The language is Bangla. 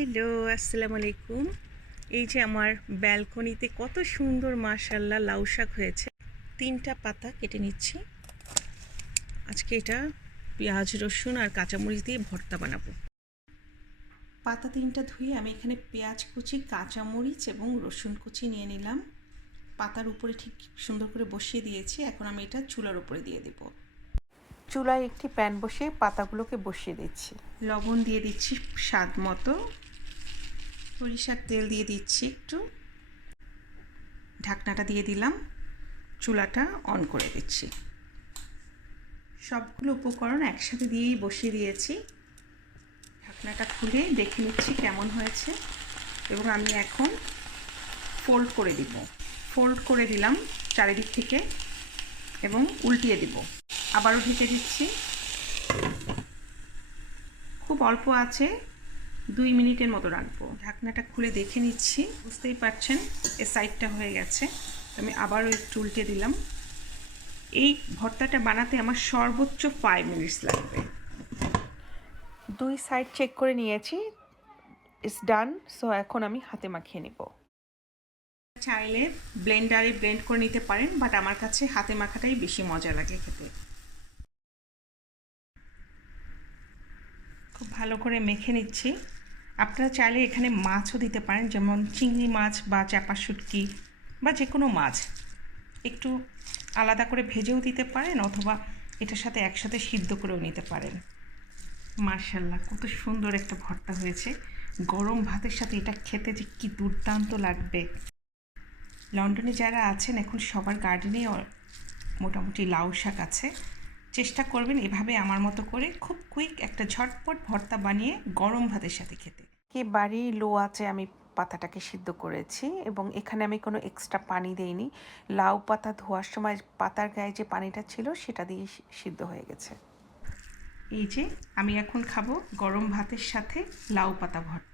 হ্যালো, আসসালামু আলাইকুম। এই যে আমার ব্যালকনিতে কত সুন্দর মাশাল্লাহ লাউ শাক হয়েছে। তিনটা পাতা কেটে নিচ্ছি। আজকে এটা পেঁয়াজ, রসুন আর কাঁচামরিচ দিয়ে ভর্তা বানাবো। পাতা তিনটা ধুয়ে আমি এখানে পেঁয়াজ কুচি, কাঁচামরিচ এবং রসুন কুচি নিয়ে নিলাম। পাতার উপরে ঠিক সুন্দর করে বসিয়ে দিয়েছি। এখন আমি এটা চুলার উপরে দিয়ে দেবো। চুলায় একটি প্যান বসিয়ে পাতাগুলোকে বসিয়ে দিচ্ছি। লবণ দিয়ে দিচ্ছি স্বাদ মতো। সরিষার তেল দিয়ে দিচ্ছি একটু। ঢাকনাটা দিয়ে দিলাম। চুলাটা অন করে দিচ্ছি। সবগুলো উপকরণ একসাথে দিয়েই বসিয়ে দিয়েছি। ঢাকনাটা খুলে দেখে নিচ্ছি কেমন হয়েছে এবং আমি এখন ফোল্ড করে দিব। ফোল্ড করে দিলাম চারিদিক থেকে এবং উল্টিয়ে দিব। আবারও ঢেকে দিচ্ছি। খুব অল্প আছে। দুই মিনিটের মতো রাখব। ঢাকনাটা খুলে দেখে নিচ্ছি। বুঝতেই পারছেন এ সাইডটা হয়ে গেছে। আমি আবারও একটু উল্টে দিলাম। এই ভর্তাটা বানাতে আমার সর্বোচ্চ ফাইভ মিনিটস লাগবে। দুই সাইড চেক করে নিয়েছি। ইটস ডান সো এখন আমি হাতে মাখিয়ে নেব। চাইলে ব্লেন্ডারে ব্লেন্ড করে নিতে পারেন বাট আমার কাছে হাতে মাখাটাই বেশি মজা লাগে খেতে। খুব ভালো করে মেখে নিচ্ছি। আপনারা চাইলে এখানে মাছও দিতে পারেন, যেমন চিংড়ি মাছ বা চাপা শুটকি বা যে কোনো মাছ। একটু আলাদা করে ভেজেও দিতে পারেন অথবা এটার সাথে একসাথে সিদ্ধ করেও নিতে পারেন। মার্শাল্লাহ কত সুন্দর একটা ভর্তা হয়েছে। গরম ভাতের সাথে এটা খেতে যে কী দুর্দান্ত লাগবে। লন্ডনে যারা আছেন, এখন সবার গার্ডেনেই মোটামুটি লাউ শাক আছে। চেষ্টা করবেন এভাবে আমার মতো করে খুব কুইক একটা ঝটপট ভর্তা বানিয়ে গরম ভাতের সাথে খেতে। কে বাড়ি লো আছে আমি পাতাটাকে সিদ্ধ করেছি এবং এখানে আমি কোনো এক্সট্রা পানি দেইনি। লাউ পাতা ধোয়ার সময় পাতার গায়ে যে পানিটা ছিল সেটা দিয়ে সিদ্ধ হয়ে গেছে। এই যে আমি এখন খাব গরম ভাতের সাথে লাউ পাতা ভর্তা।